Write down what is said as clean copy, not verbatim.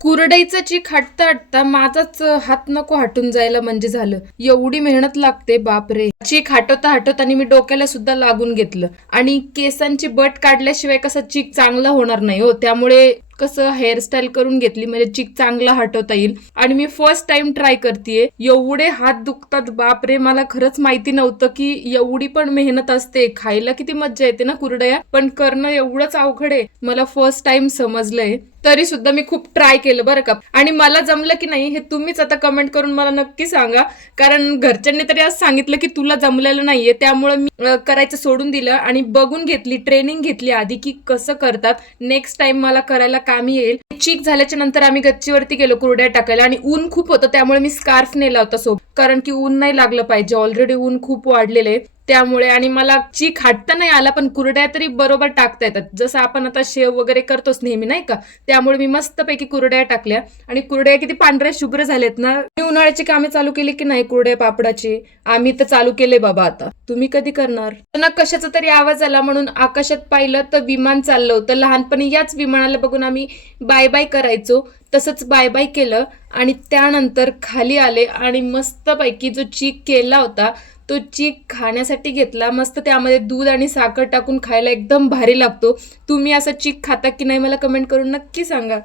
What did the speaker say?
कुरडईचं चीक हटता हटता माझाच हात नको हटून जायला म्हणजे झालं. एवढी मेहनत लागते बापरे. चीक हटवता हटवता आणि मी डोक्याला सुद्धा लागून घेतलं आणि केसांची बट काढल्याशिवाय कसं चीक चांगला होणार नाही हो. त्यामुळे कसं हेअरस्टाईल करून घेतली म्हणजे चीक चांगला हटवता येईल. आणि मी फर्स्ट टाइम ट्राय करतेय. एवढे हात दुखतात बापरे. मला खरंच माहिती नव्हतं की एवढी पण मेहनत असते. खायला किती मज्जा येते ना कुरडया, पण करणं एवढंच अवघड आहे मला फर्स्ट टाइम समजलंय. तरी सुद्धा मी खूप ट्राय केलं बरं का. आणि मला जमलं की नाही हे तुम्हीच आता कमेंट करून मला नक्की सांगा. कारण घरच्यांनी तरी आज सांगितलं की तुला जमलेलं नाहीये, त्यामुळे मी करायचं सोडून दिलं आणि बघून घेतली, ट्रेनिंग घेतली आधी की कसं करतात. नेक्स्ट टाइम मला करायला कामी येईल. चीक झाल्याच्या नंतर आम्ही गच्चीवरती गेलो कुरड्या टाकायला आणि ऊन खूप होतं, त्यामुळे मी स्कार्फ नेला होता सोबत, कारण की ऊन नाही लागलं पाहिजे. ऑलरेडी ऊन खूप वाढलेले त्यामुळे. आणि मला चीक हाटता नाही आला, पण कुरड्या तरी बरोबर टाकता येतात, जसं आपण आता शेव वगैरे करतोच नेहमी नाही का. त्यामुळे मी मस्तपैकी कुरड्या टाकल्या आणि कुरड्या किती पांढऱ्या शुभ्र झालेत ना. मी उन्हाळ्याची कामे चालू केली की नाही कुरड्या पापडाची, आम्ही तर चालू केले बाबा. आता तुम्ही कधी करणार ना. कशाचा तरी आवाज आला म्हणून आकाशात पाहिलं तर विमान चाललं होतं. लहानपणी याच विमानाला बघून आम्ही बाय बाय करायचो. तसंच बाय बाय केलं आणि त्यानंतर खाली आले आणि मस्तपैकी जो चीक केला होता तो चीक खाण्यासाठी घेतला. मस्त त्यामध्ये दूध आणि साखर टाकून खायला एकदम भारी लागतो. तुम्ही असा चीक खाता की नाही मला कमेंट करून नक्की सांगा.